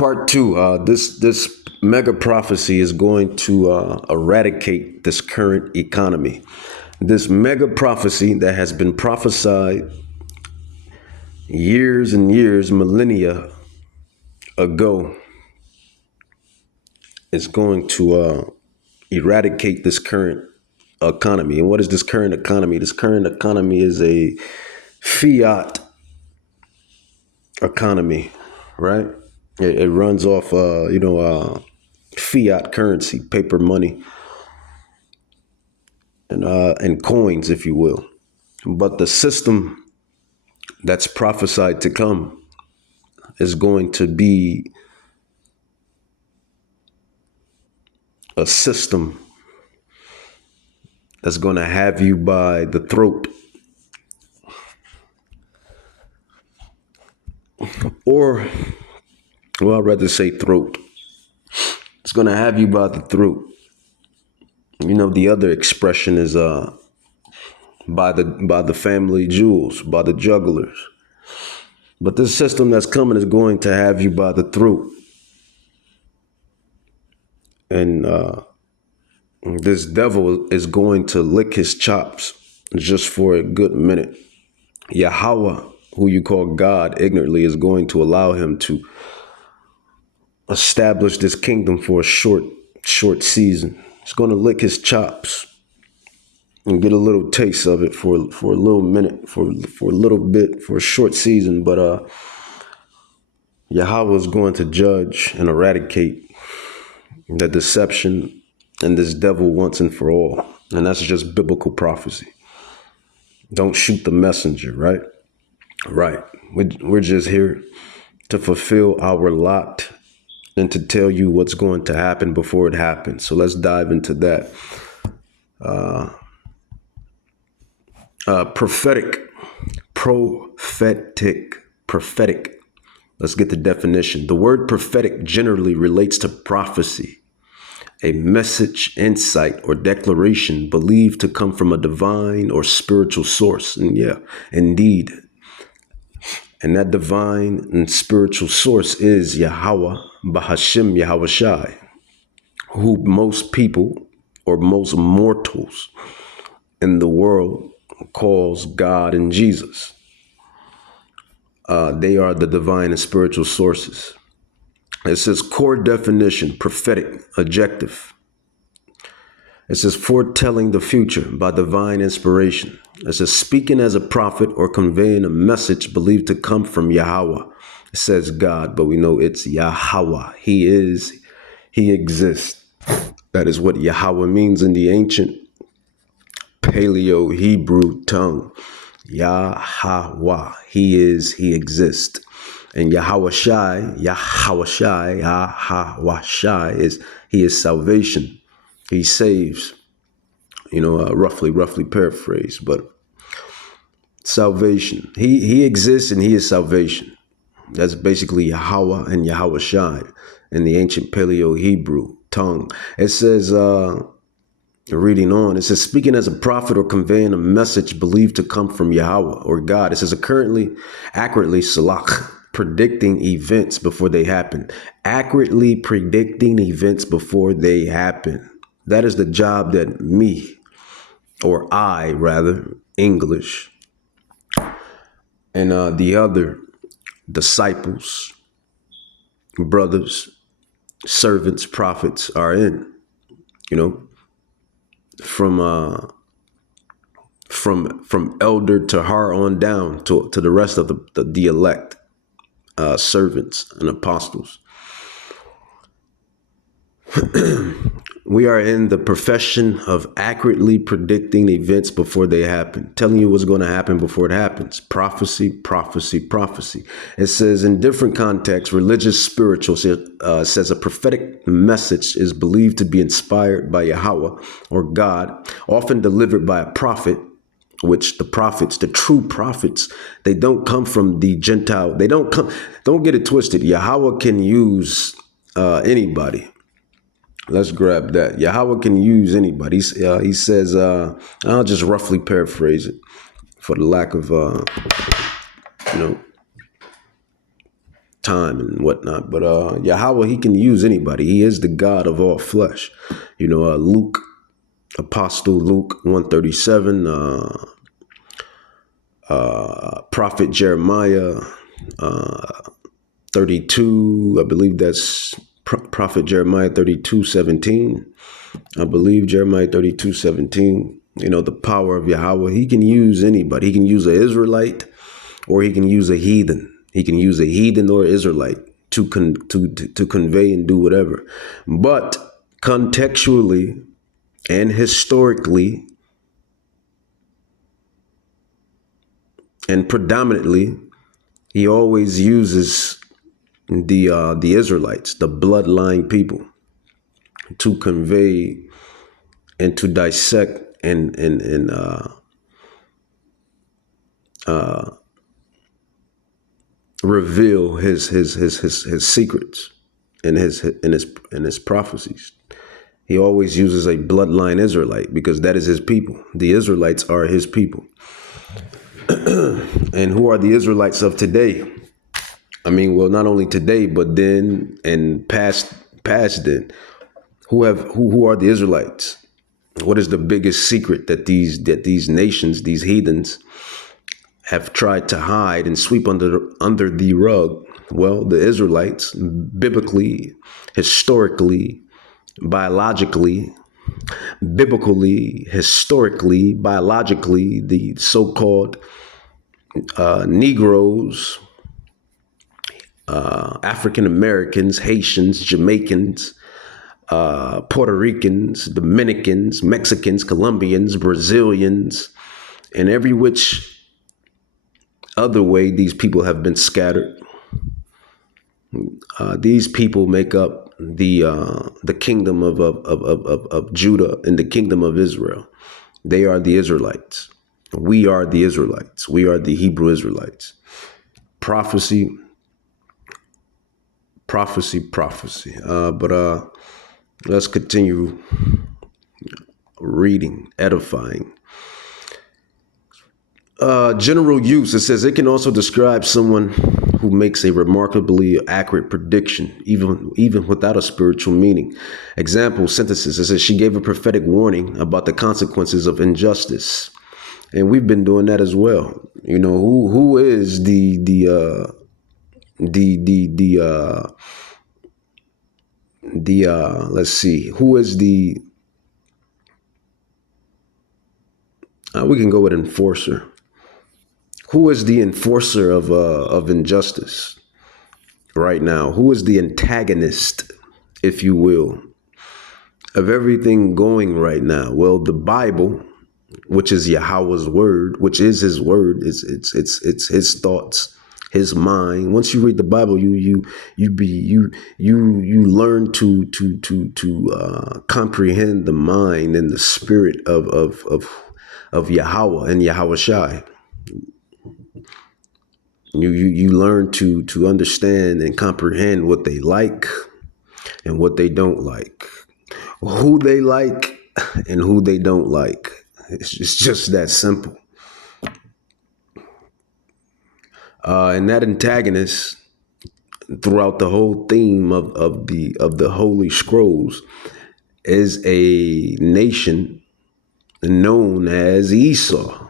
part two. This mega prophecy is going to eradicate this current economy. This mega prophecy that has been prophesied years and years, millennia ago, is going to eradicate this current economy. And what is this current economy? This current economy is a fiat economy, right? It runs off, fiat currency, paper money, and coins, if you will. But the system that's prophesied to come is going to be a system that's going to have you by the throat, or, well, I'd rather say throat. It's going to have you by the throat. You know, the other expression is by the family jewels, by the jugglers. But this system that's coming is going to have you by the throat. And this devil is going to lick his chops just for a good minute. Yahweh, who you call God ignorantly, is going to allow him to establish this kingdom for a short season. He's going to lick his chops and get a little taste of it for a little minute, for a little bit, for a short season. But Yahweh is going to judge and eradicate the deception and this devil once and for all. And that's just biblical prophecy. Don't shoot the messenger, right? Right. We're just here to fulfill our lot and to tell you what's going to happen before it happens. So let's dive into that. Prophetic. Let's get the definition. The word prophetic generally relates to prophecy, a message, insight, or declaration believed to come from a divine or spiritual source. And yeah, indeed. And that divine and spiritual source is Yahweh, Bahashim Yahweh Shai, who most people or most mortals in the world calls God and Jesus. They are the divine and spiritual sources. It says core definition, prophetic, adjective. It says foretelling the future by divine inspiration. It says speaking as a prophet or conveying a message believed to come from Yahweh. It says God, but we know it's Yahweh. He exists. That is what Yahweh means in the ancient Paleo Hebrew tongue. Yahweh. He exists. And Yahweh Shai is, he is salvation. He saves, roughly paraphrased, but salvation. He exists and he is salvation. That's basically Yahweh and Yahweh Shai in the ancient Paleo Hebrew tongue. It says, reading on, it says, speaking as a prophet or conveying a message believed to come from Yahweh or God. It says, accurately, salak, predicting events before they happen. Accurately predicting events before they happen. That is the job that English, and the other disciples, brothers, servants, prophets are in, from elder to Har on down to the rest of the elect, servants and apostles. We are in the profession of accurately predicting events before they happen, telling you what's going to happen before it happens. Prophecy. It says in different contexts, religious, spiritual, says a prophetic message is believed to be inspired by Yahweh or God, often delivered by a prophet, which the true prophets, they don't come from the Gentile. Don't get it twisted. Yahweh can use anybody. Let's grab that. Yahweh can use anybody. He says, I'll just roughly paraphrase it for the lack of, time and whatnot. But Yahweh, he can use anybody. He is the God of all flesh. Luke, Apostle Luke 137, Prophet Jeremiah 32, I believe that's Prophet Jeremiah 32:17. I believe Jeremiah 32:17. The power of Yahweh. He can use anybody. He can use an Israelite, or he can use a heathen. He can use a heathen or Israelite to convey and do whatever. But contextually and historically and predominantly, he always uses the Israelites, the bloodline people, to convey and to dissect and reveal his secrets and his prophecies. He always uses a bloodline Israelite because that is his people. The Israelites are his people. And who are the Israelites of today? I mean, well, not only today, but then and past then. Who are the Israelites? What is the biggest secret that these nations, these heathens, have tried to hide and sweep under the rug? Well, the Israelites, biblically, historically, biologically, historically, biologically, the so-called Negroes, African Americans, Haitians, Jamaicans, Puerto Ricans, Dominicans, Mexicans, Colombians, Brazilians, and every which other way these people have been scattered. These people make up the kingdom of Judah and the kingdom of Israel. They are the Israelites. We are the Israelites. We are the Hebrew Israelites. Prophecy. But let's continue reading, edifying. General use, it says it can also describe someone who makes a remarkably accurate prediction, even without a spiritual meaning. Example, synthesis, it says she gave a prophetic warning about the consequences of injustice. And we've been doing that as well. Who is let's see, who is we can go with enforcer. Who is the enforcer of injustice right now? Who is the antagonist, if you will, of everything going right now? Well, the Bible, which is Yahweh's word, which is his word, it's his thoughts, his mind. Once you read the Bible, you learn to comprehend the mind and the spirit of Yahweh and Yahweh Shai. You learn to understand and comprehend what they like and what they don't like, who they like and who they don't like. It's just that simple. And that antagonist throughout the whole theme of the Holy Scrolls is a nation known as Esau.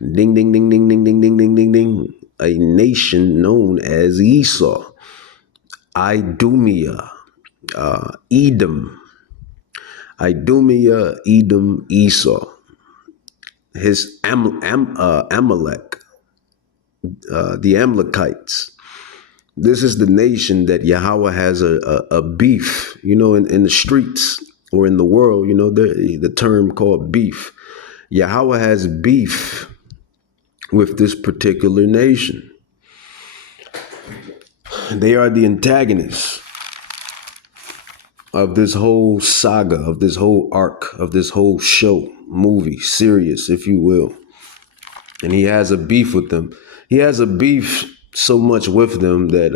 Ding, ding, ding, ding, ding, ding, ding, ding, ding, ding. A nation known as Esau. Idumea, Edom. Idumea, Edom, Esau. His Amalek, the Amalekites. This is the nation that Yahweh has a beef, in the streets or in the world, the term called beef. Yahweh has beef with this particular nation. They are the antagonists of this whole saga, of this whole arc, of this whole show, movie, series, if you will. And he has a beef with them. He has a beef so much with them that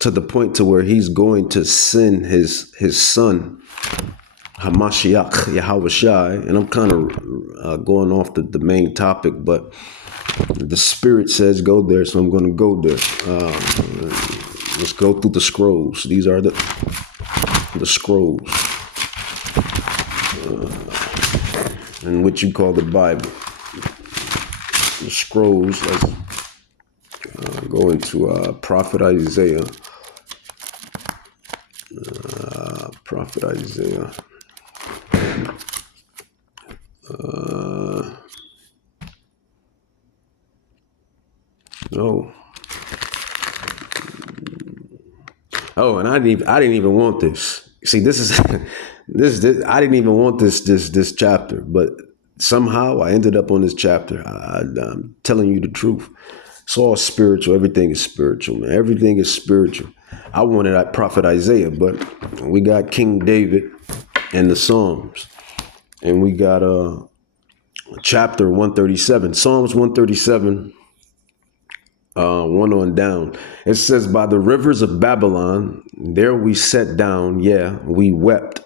to the point to where he's going to send his son, Hamashiach, Yahweh Shai, and I'm kind of going off the main topic, but The Spirit says go there, so I'm going to go there. Let's go through the scrolls. These are the scrolls, and what you call the Bible. The scrolls. Let's go into Prophet Isaiah. Prophet Isaiah. No. Oh, and I didn't even want this. See, this is this. I didn't even want this chapter, but somehow I ended up on this chapter. I'm telling you the truth. It's all spiritual. Everything is spiritual, man. Everything is spiritual. I wanted Prophet Isaiah, but we got King David and the Psalms, and we got chapter 137, Psalms 137. 1 on down. It says, by the rivers of Babylon, there we sat down. Yeah, we wept,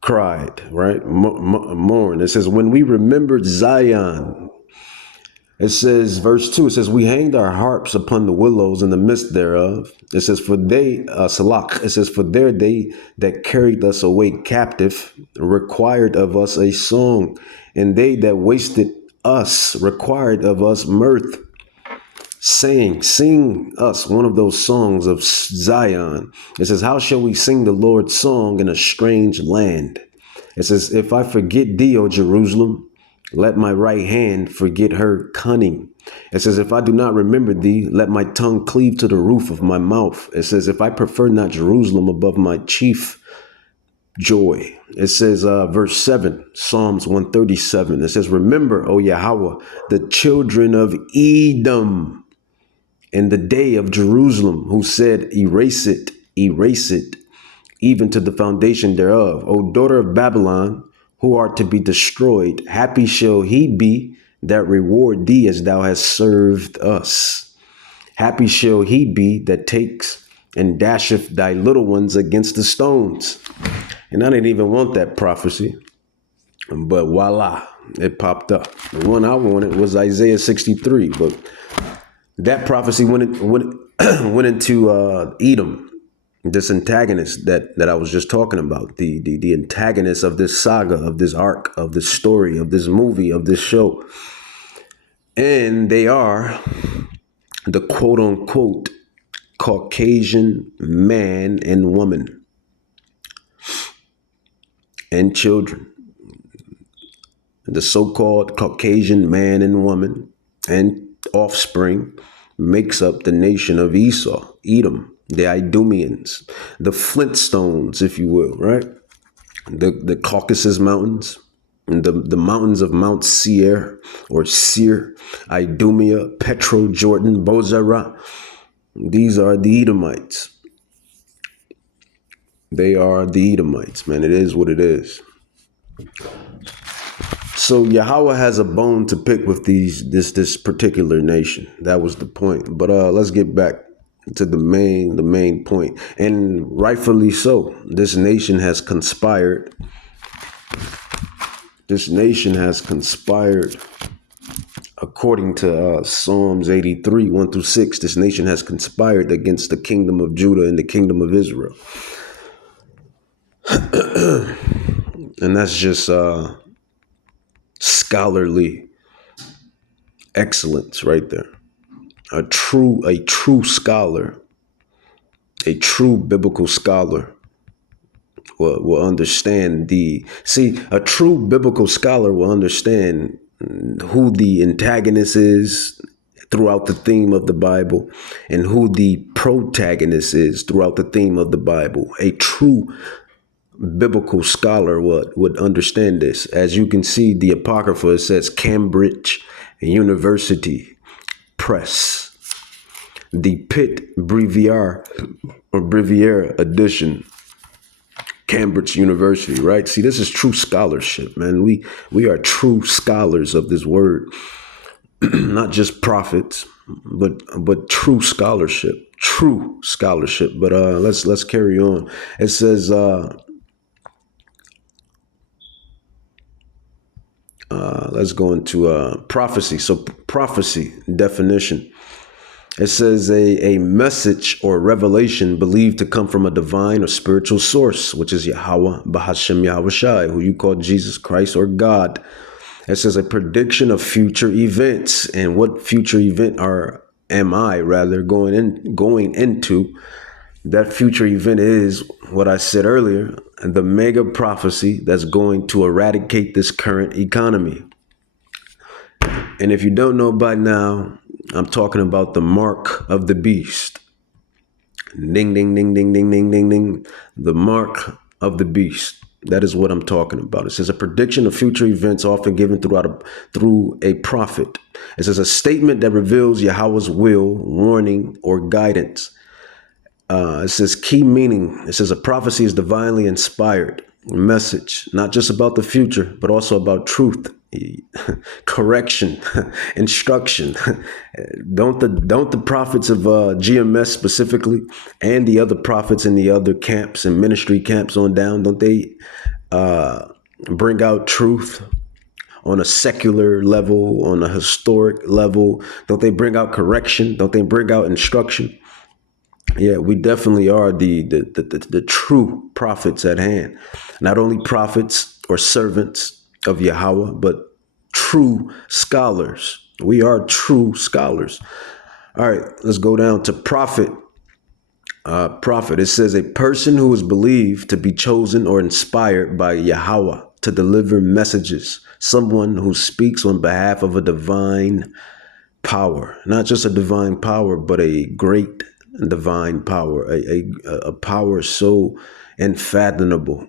cried, right? Mourn. It says, when we remembered Zion, it says, verse 2, it says, we hanged our harps upon the willows in the midst thereof. It says, for they, Salak, it says, for there they that carried us away captive required of us a song, and they that wasted us required of us mirth, saying, sing us one of those songs of Zion. It says, how shall we sing the Lord's song in a strange land? It says, if I forget thee, O Jerusalem, let my right hand forget her cunning. It says, if I do not remember thee, let my tongue cleave to the roof of my mouth. It says, if I prefer not Jerusalem above my chief joy. It says, verse 7, Psalms 137. It says, remember, O Yahweh, the children of Edom, in the day of Jerusalem, who said, erase it, even to the foundation thereof. O daughter of Babylon, who art to be destroyed, happy shall he be that reward thee as thou hast served us. Happy shall he be that takes and dasheth thy little ones against the stones. And I didn't even want that prophecy, but voila, it popped up. The one I wanted was Isaiah 63, but that prophecy went into Edom, this antagonist that I was just talking about, the antagonist of this saga, of this arc, of this story, of this movie, of this show. And they are the quote unquote Caucasian man and woman and children. The so-called Caucasian man and woman and offspring makes up the nation of Esau, Edom, the Idumeans, the Flintstones, if you will, right? The Caucasus Mountains, and the mountains of Mount Seir or Seir, Idumea, Petro, Jordan, Bozrah. These are the Edomites. They are the Edomites, man. It is what it is. So Yahweh has a bone to pick with this particular nation. That was the point. But let's get back to the main point. And rightfully so. This nation has conspired. This nation has conspired. According to Psalms 83, 1-6, this nation has conspired against the kingdom of Judah and the kingdom of Israel. And that's just scholarly excellence right there. A true scholar, a true biblical scholar will understand a true biblical scholar will understand who the antagonist is throughout the theme of the Bible and who the protagonist is throughout the theme of the Bible. A true biblical scholar would understand this. As you can see, the Apocrypha says Cambridge University Press, the Pitt Brevier edition, Cambridge University, right? See, this is true scholarship, man. We are true scholars of this word, not just prophets, but true scholarship, But let's carry on. It says Let's go into prophecy. So prophecy definition. It says a message or revelation believed to come from a divine or spiritual source, which is Yahweh, Bahashem Yahweh Shai, who you call Jesus Christ or God. It says a prediction of future events. And what future event am I going into? That future event is what I said earlier, the mega prophecy that's going to eradicate this current economy. And if you don't know by now, I'm talking about the mark of the beast. Ding, ding, ding, ding, ding, ding, ding, ding. The mark of the beast. That is what I'm talking about. It says a prediction of future events often given through a prophet. It says a statement that reveals Yahweh's will, warning, or guidance. It says key meaning. It says a prophecy is divinely inspired message, not just about the future, but also about truth, correction, instruction. Don't the prophets of GMS specifically, and the other prophets in the other camps and ministry camps on down, don't they bring out truth on a secular level, on a historic level? Don't they bring out correction? Don't they bring out instruction? Yeah, we definitely are the true prophets at hand. Not only prophets or servants of Yahweh, but true scholars. We are true scholars. All right, let's go down to prophet. Prophet. It says a person who is believed to be chosen or inspired by Yahweh to deliver messages. Someone who speaks on behalf of a divine power. Not just a divine power, but a great divine power, a power so unfathomable,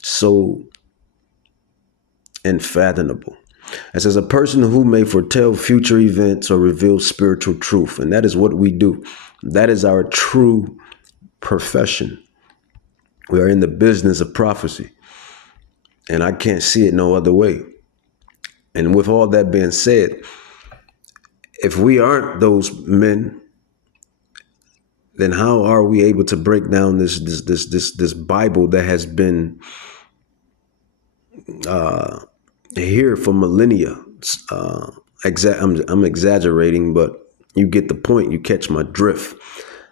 so unfathomable. It says a person who may foretell future events or reveal spiritual truth. And that is what we do. That is our true profession. We are in the business of prophecy. And I can't see it no other way. And with all that being said, if we aren't those men, then how are we able to break down this Bible that has been here for millennia? I'm exaggerating, but you get the point. You catch my drift.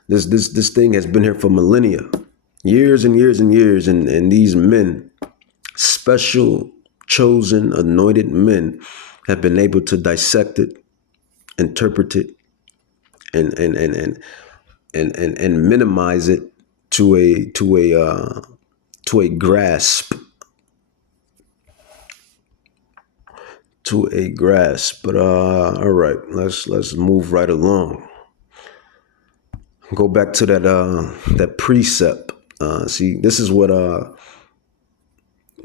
This thing has been here for millennia, years and years and years, and these men, special, chosen, anointed men, have been able to dissect it, interpret it, and minimize it to a grasp. But all right, let's move right along. Go back to that precept. See, this is what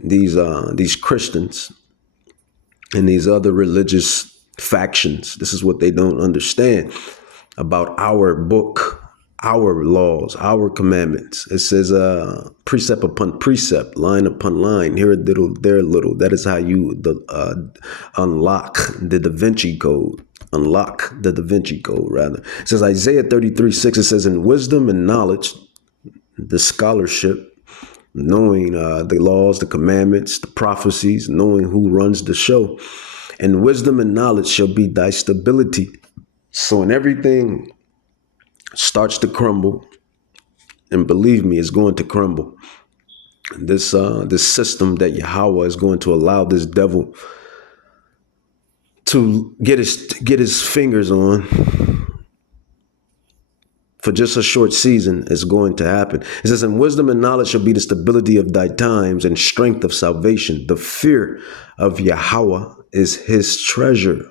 these Christians and these other religious factions, this is what they don't understand about our book, our laws, our commandments. It says precept upon precept, line upon line, here a little, there a little. That is how you unlock the Da Vinci Code. Unlock the Da Vinci Code, rather. It says Isaiah 33:6. It says, in wisdom and knowledge, the scholarship, knowing the laws, the commandments, the prophecies, knowing who runs the show, and wisdom and knowledge shall be thy stability. So when everything starts to crumble, and believe me, it's going to crumble. This system that Yahweh is going to allow this devil to get his fingers on for just a short season is going to happen. It says, and wisdom and knowledge shall be the stability of thy times and strength of salvation. The fear of Yahweh is his treasure.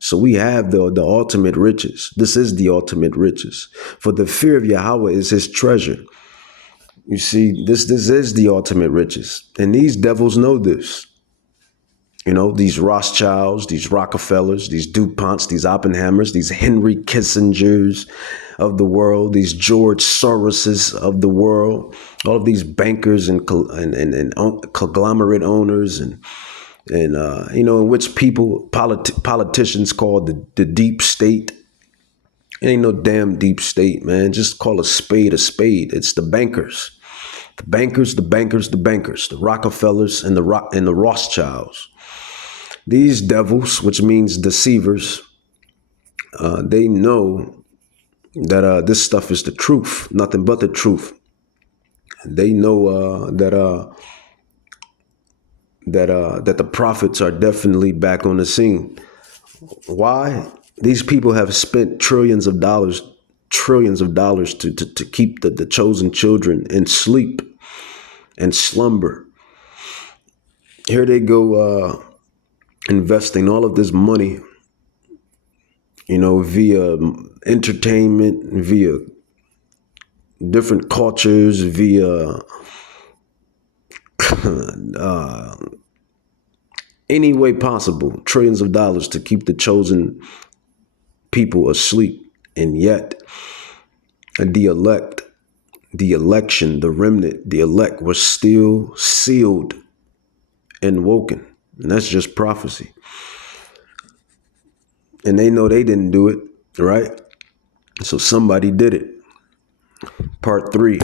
So we have the ultimate riches. This is the ultimate riches. For the fear of Yahweh is his treasure. You see, this is the ultimate riches. And these devils know this. You know, these Rothschilds, these Rockefellers, these DuPonts, these Oppenheimers, these Henry Kissingers of the world, these George Soroses of the world, all of these bankers and conglomerate owners and you know, in which politicians call the deep state. It ain't no damn deep state, man. Just call a spade a spade. It's the bankers. The bankers, the Rockefellers and the Rothschilds. These devils, which means deceivers, they know that this stuff is the truth, nothing but the truth. They know that the prophets are definitely back on the scene. Why? These people have spent trillions of dollars to keep the chosen children in sleep and slumber. Here they go investing all of this money, via entertainment, via different cultures, via any way possible, trillions of dollars to keep the chosen people asleep. And yet, the elect, the election, the remnant, the elect were still sealed and woken. And that's just prophecy. And they know they didn't do it, right? So somebody did it. Part 3.